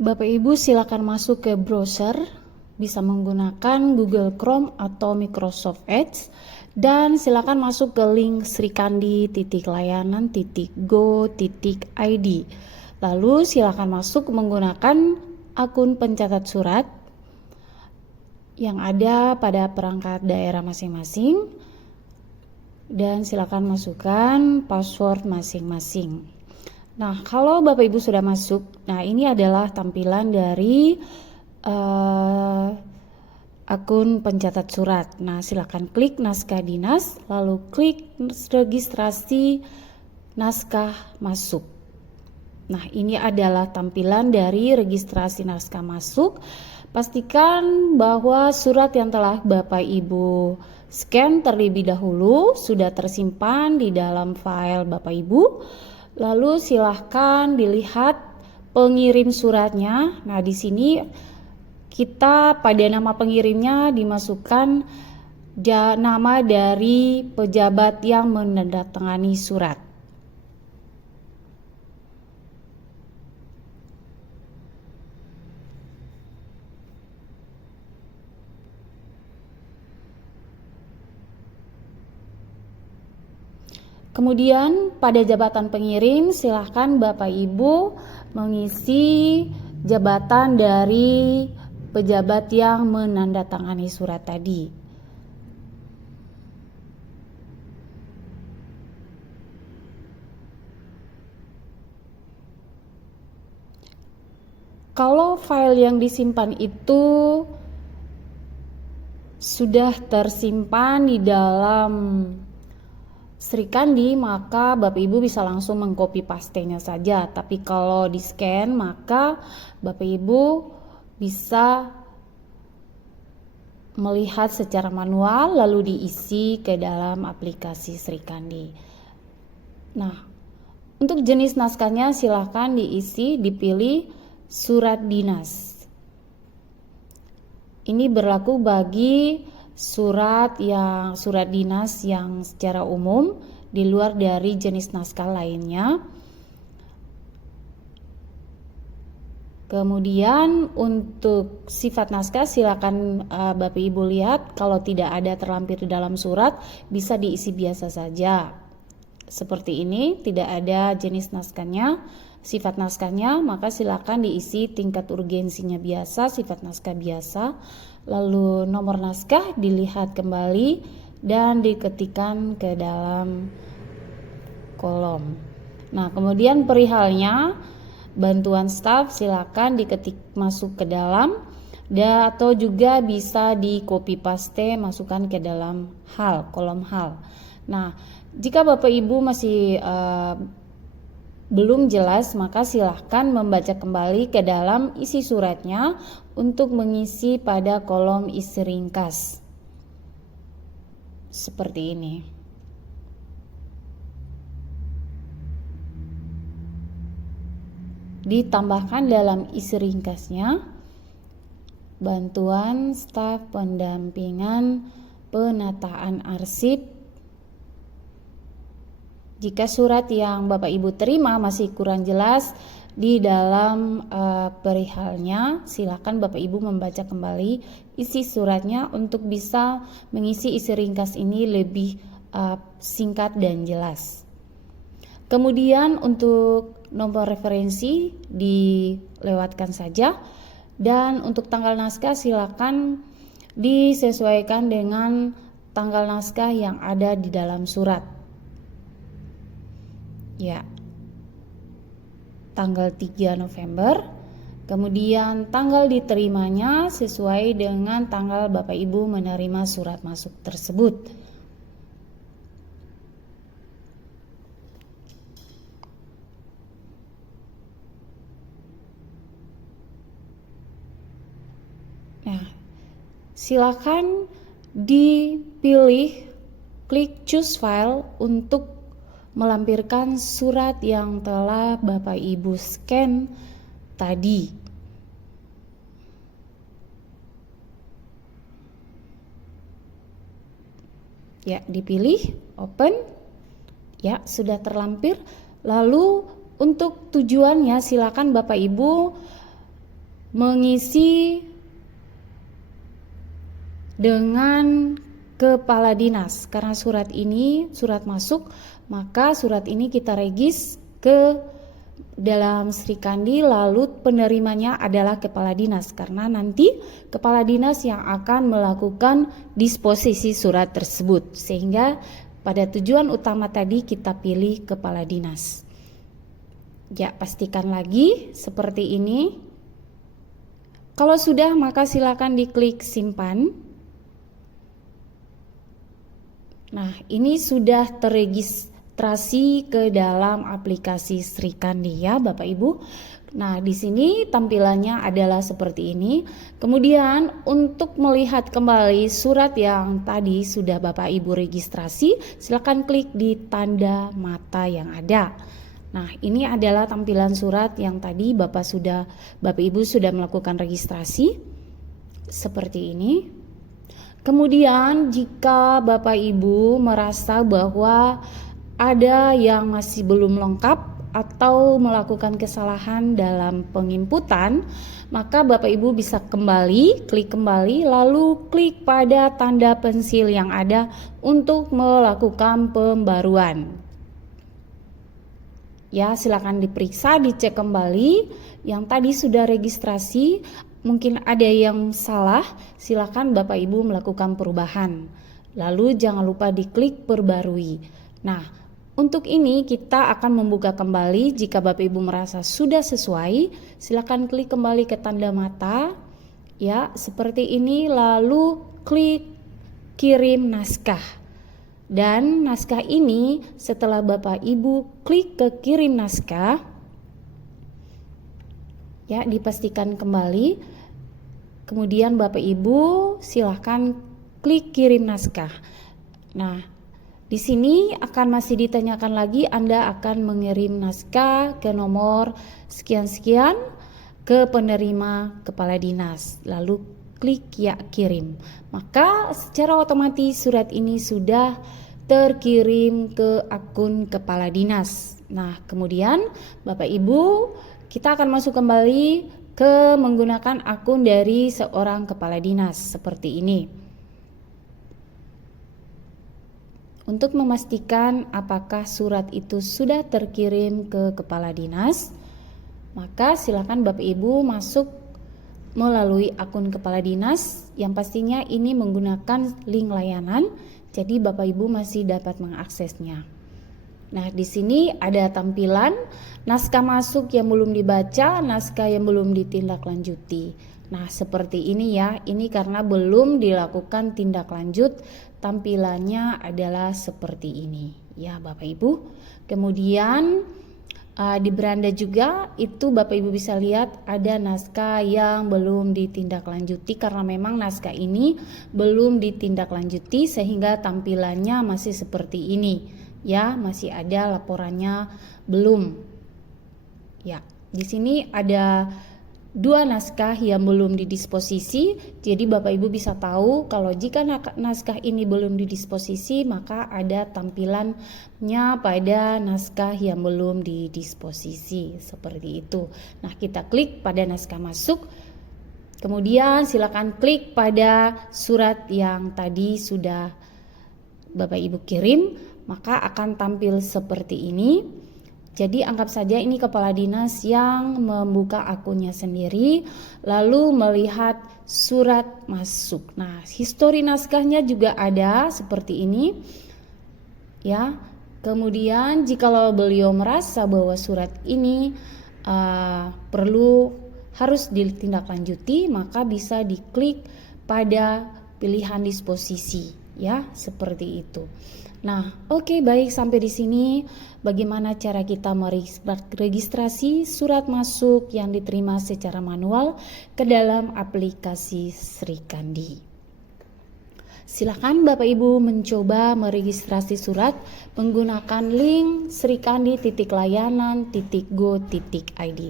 Bapak Ibu silakan masuk ke browser, bisa menggunakan Google Chrome atau Microsoft Edge, dan silakan masuk ke link srikandi.layanan.go.id. Lalu silakan masuk menggunakan akun pencatat surat yang ada pada perangkat daerah masing-masing, dan silakan masukkan password masing-masing. Nah, kalau Bapak Ibu sudah masuk, nah ini adalah tampilan dari akun pencatat surat. Nah, silakan klik naskah dinas, lalu klik registrasi naskah masuk. Nah, ini adalah tampilan dari registrasi naskah masuk. Pastikan bahwa surat yang telah Bapak Ibu scan terlebih dahulu sudah tersimpan di dalam file Bapak Ibu. Lalu silahkan dilihat pengirim suratnya. Nah, di sini kita pada nama pengirimnya dimasukkan nama dari pejabat yang menandatangani surat. Kemudian pada jabatan pengirim silahkan Bapak Ibu mengisi jabatan dari pejabat yang menandatangani surat tadi. Kalau file yang disimpan itu sudah tersimpan di dalam Srikandi, maka Bapak Ibu bisa langsung mengcopy pastenya saja. Tapi kalau di scan, maka Bapak Ibu bisa melihat secara manual lalu diisi ke dalam aplikasi Srikandi. Nah, untuk jenis naskahnya silakan diisi, dipilih surat dinas. Ini berlaku bagi surat dinas yang secara umum di luar dari jenis naskah lainnya. Kemudian untuk sifat naskah silakan Bapak Ibu lihat, kalau tidak ada terlampir di dalam surat bisa diisi biasa saja. Seperti ini, tidak ada jenis naskahnya, sifat naskahnya, maka silakan diisi tingkat urgensinya biasa, sifat naskah biasa. Lalu nomor naskah dilihat kembali dan diketikkan ke dalam kolom. Nah, kemudian perihalnya bantuan staf silakan diketik masuk ke dalam, atau juga bisa di copy paste masukkan ke dalam kolom hal. Nah, jika Bapak Ibu masih belum jelas, maka silahkan membaca kembali ke dalam isi suratnya untuk mengisi pada kolom isi ringkas. Seperti ini. Ditambahkan dalam isi ringkasnya, bantuan staf pendampingan penataan arsip. Jika surat yang Bapak Ibu terima masih kurang jelas di dalam perihalnya, silakan Bapak Ibu membaca kembali isi suratnya untuk bisa mengisi isi ringkas ini lebih singkat dan jelas. Kemudian untuk nomor referensi dilewatkan saja, dan untuk tanggal naskah silakan disesuaikan dengan tanggal naskah yang ada di dalam surat. Ya, tanggal 3 November, kemudian tanggal diterimanya sesuai dengan tanggal Bapak Ibu menerima surat masuk tersebut. Nah, silakan dipilih, klik choose file untuk melampirkan surat yang telah Bapak Ibu scan tadi. Ya, dipilih, open. Ya, sudah terlampir. Lalu untuk tujuannya silakan Bapak Ibu mengisi dengan kepala dinas. Karena surat ini surat masuk, maka surat ini kita regis ke dalam Srikandi, lalu penerimanya adalah kepala dinas, karena nanti kepala dinas yang akan melakukan disposisi surat tersebut, sehingga pada tujuan utama tadi kita pilih kepala dinas. Ya, pastikan lagi seperti ini. Kalau sudah, maka silakan diklik simpan. Nah, ini sudah terregistrasi ke dalam aplikasi Srikandi ya, Bapak Ibu. Nah, di sini tampilannya adalah seperti ini. Kemudian untuk melihat kembali surat yang tadi sudah Bapak Ibu registrasi, silakan klik di tanda mata yang ada. Nah, ini adalah tampilan surat yang tadi Bapak Ibu sudah melakukan registrasi seperti ini. Kemudian jika Bapak Ibu merasa bahwa ada yang masih belum lengkap atau melakukan kesalahan dalam penginputan, maka Bapak Ibu bisa klik kembali, lalu klik pada tanda pensil yang ada untuk melakukan pembaruan. Ya, silakan diperiksa, dicek kembali yang tadi sudah registrasi. Mungkin ada yang salah, silakan Bapak Ibu melakukan perubahan. Lalu jangan lupa diklik perbarui. Nah, untuk ini kita akan membuka kembali. Jika Bapak Ibu merasa sudah sesuai, silakan klik kembali ke tanda mata. Ya, seperti ini, lalu klik kirim naskah. Dan naskah ini setelah Bapak Ibu klik ke kirim naskah, ya, dipastikan kembali. Kemudian Bapak Ibu silahkan klik kirim naskah. Nah, di sini akan masih ditanyakan lagi, Anda akan mengirim naskah ke nomor sekian-sekian ke penerima kepala dinas. Lalu klik ya kirim. Maka secara otomatis surat ini sudah terkirim ke akun kepala dinas. Nah, kemudian Bapak Ibu, kita akan masuk kembali ke menggunakan akun dari seorang kepala dinas seperti ini. Untuk memastikan apakah surat itu sudah terkirim ke kepala dinas, maka silakan Bapak Ibu masuk melalui akun kepala dinas, yang pastinya ini menggunakan link layanan, jadi Bapak Ibu masih dapat mengaksesnya. Nah, di sini ada tampilan naskah masuk yang belum dibaca, naskah yang belum ditindaklanjuti. Nah, seperti ini ya. Ini karena belum dilakukan tindak lanjut, tampilannya adalah seperti ini ya Bapak Ibu. Kemudian di beranda juga itu Bapak Ibu bisa lihat ada naskah yang belum ditindaklanjuti, karena memang naskah ini belum ditindaklanjuti sehingga tampilannya masih seperti ini ya, masih ada laporannya belum. Ya, di sini ada 2 naskah yang belum didisposisi, jadi Bapak Ibu bisa tahu kalau jika naskah ini belum didisposisi, maka ada tampilannya pada naskah yang belum didisposisi, seperti itu. Nah, kita klik pada naskah masuk, kemudian silakan klik pada surat yang tadi sudah Bapak Ibu kirim, maka akan tampil seperti ini. Jadi anggap saja ini kepala dinas yang membuka akunnya sendiri lalu melihat surat masuk. Nah, histori naskahnya juga ada seperti ini ya. Kemudian jikalau beliau merasa bahwa surat ini harus ditindaklanjuti, maka bisa diklik pada pilihan disposisi ya, seperti itu. Nah, oke, baik, sampai di sini bagaimana cara kita meregistrasi surat masuk yang diterima secara manual ke dalam aplikasi Srikandi. Silakan Bapak Ibu mencoba meregistrasi surat menggunakan link srikandi.layanan.go.id.